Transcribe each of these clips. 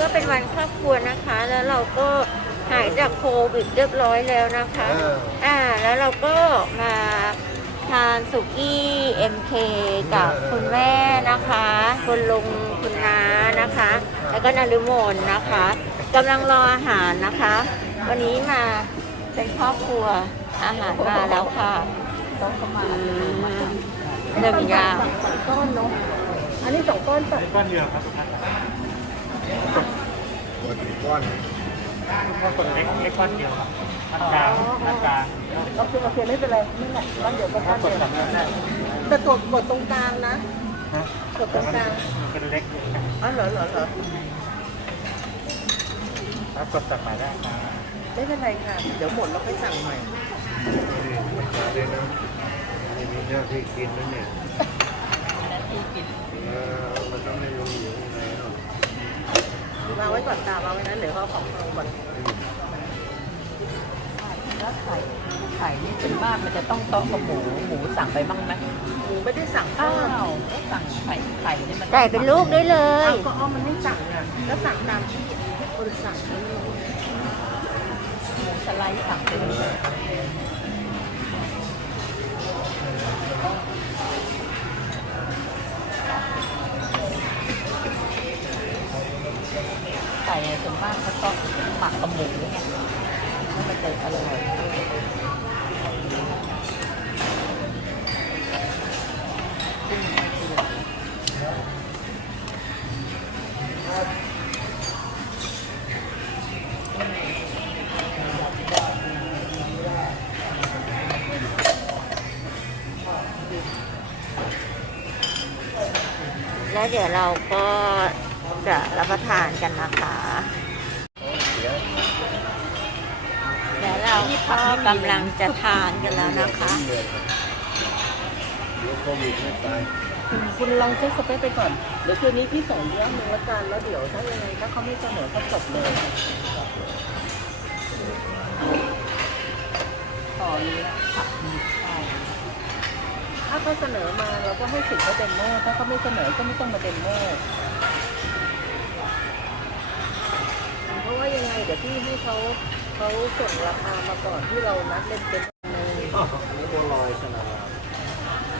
ก็เป็นวันครอบครัวนะคะ แล้วเราก็หายจากโควิดเรียบร้อยแล้วนะคะอ่าอ่า แล้วเราก็มาทานสุกี้ MK กับคุณแม่นะคะ คุณลุงคุณน้านะคะ แล้วก็นารุมนนะคะกำลังรออาหารนะคะ วันนี้มาเป็นครอบครัวอาหารมาแล้วค่ะอืมหนึ่งอย่าง สองก้อนเนาะอันนี้สองก้อนป่ะก้อนเดียวครับทุ กท่านหมดก้อนก็กดเล็กเล็กก้อนเดียวครับอันกลางอันกลางโอเคโอเคไม่เป็นไรนี่แหละก้อนเดียวก็ก้ถ้าอนเดียวแบบนั้นได้แต่กดกดตรงกลางนะฮะกดตรงกลางเป็นเล็กอ๋อเหรอเหรอเหรอถ้ากดตัดมาได้ไม่เป็นไรค่ะ เดี๋ยวหมดเราค่อยสั่งใหม่นี่มาเลยนะนี่มีหน้าที่กินนะเนี่ยเออมันต้องไม่ลงอยู่ข้างในเนาะ วางไว้ก่อนตามวางไว้นั้นเดี๋ยวเขาเอาของเราก่อนแล้วไข่ไข่นี่ส่วนมากมันจะต้องโต๊ะกับหมูหมูสั่งไปบ้างไหมหมูไม่ได้สั่งอ้าข้าววก็สั่งไข่ไข่นี่มันใส่เป็นลูกได้เลอ้าวย ก็อ้อมมันไม่สั่งอะก็สั่งตามที่คนสั่งนั่นเองหมูสไลด์สั่งไปเมากเขาต้องหมักกับหมูไงแล้วมันจะอร่อยกุ้งไม่เลือแล้วเดี๋ยวเราก็จะรับประทานกันนะคะ เราก็กำลังจะทานกันแล้วนะคะ โควิดไม่ตายคุณลองเช็คสเปคไปก่อน เดี๋ยวคืนนี้พี่ส่งเรื่องหนึ่งละกัน แล้วเดี๋ยวถ้ายังไงถ้าเขาไม่เสนอก็จบเลย ต่อนี้นะถ้าเขาเสนอมาเราก็ให้สิทธิ์เขาเดนโม่ถ้าเขาไม่เสนอก็ไม่ต้องมาเดนโม่เพราะว่ายังไงเดี๋ยวพี่ให้เขา เขาส่งราคามาก่อนที่เรานัดเล่นเป็นในอ๋ออันนี้บัวลอยสนาม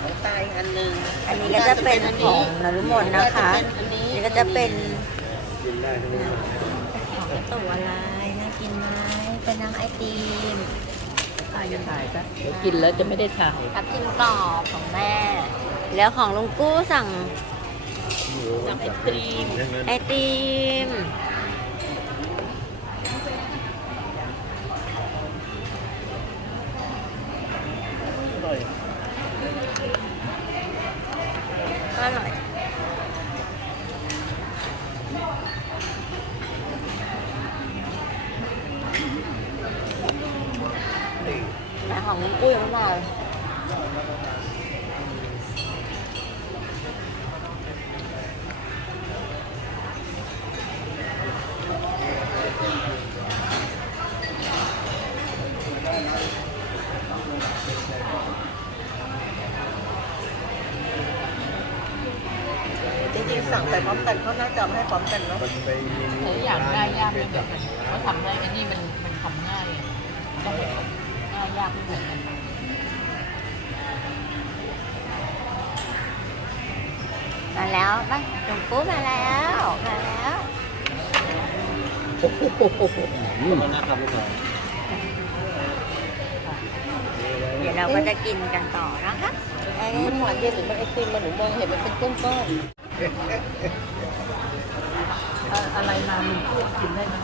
ของตายอันหนึ่งอันนี้ก็จะเป็นของนรุมนนะคะ อันนี้นี่ก็จะเป็นกินได้ทั้งนั้นของตัวอะไรน่ากินไหมเป็นน้ำไอติมถ่ายจะถ่ายจ้ะเดี๋ยวกินแล้วจะไม่ได้ถ่ายทับทิมกรอบของแม่ แล้วของลุงกู้สั่งสั่งไอติมทั้งนั้นไอติม ร่อยก็อร่อยแต่ของลุงกู้ยังไม่มาเลย สั่งไปพร้อมกันเขาน่าจะให้พร้อมกันเนาะมันไปมีแต่อย่างง่ายากไม่เหมือนกันเขาทำได้อันนี้มันมันทำง่ายต้องไปง่ายยากไม่เหมือนกันมาแล้วป่ะลุงกู้มาแล้วมาแล้วอืมนะครับไม่พอเดี๋ยวเราก็จะกินกันต่อนะคะเอ้ยมันหวานเย็นหรือมันไอติมมันหนูมองเห็นมันเป็นก้อนเอะไรมามันพูดกินได้ไหม